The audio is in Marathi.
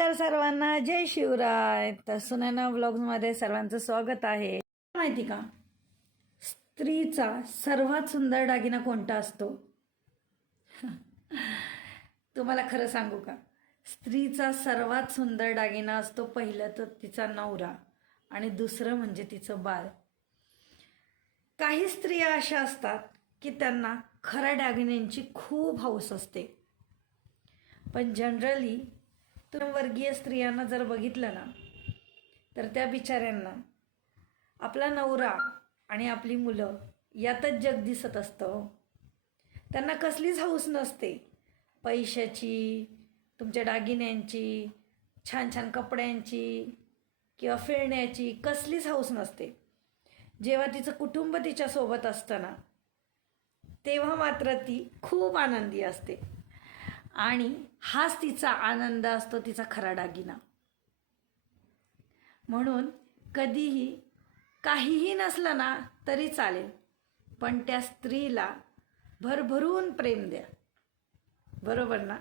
नमस्कार सर्वांना, जय शिवराय. तर सुनैना व्लॉग्समध्ये सर्वांचं स्वागत आहे. माहिती का, स्त्रीचा सर्वात सुंदर दागिना कोणता असतो? तुम्हाला खरं सांगू का, स्त्रीचा सर्वात सुंदर दागिना असतो पहिलं तर तिचा नवरा आणि दुसरं म्हणजे तिचं बाळ. काही स्त्रिया अशा असतात की त्यांना खऱ्या दागिन्यांची खूप हौस असते, पण जनरली वर्गीय स्त्रियांना जर बघितलं ना, तर त्या बिचाऱ्यांना आपला नवरा आणि आपली मुलं यातच जग दिसत असतं. त्यांना कसलीच हौस नसते पैशाची, तुमच्या दागिन्यांची, छान छान कपड्यांची किंवा फिरण्याची कसलीच हौस नसते. जेव्हा तिचं कुटुंब तिच्यासोबत असतं ना, तेव्हा मात्र ती खूप आनंदी असते आणि हाच तिचा आनंद असतो, तिचा खरा दागिना. म्हणून कधीही काहीही नसलं ना तरी चालेल, पण त्या स्त्रीला भरभरून प्रेम द्या, बरोबर ना?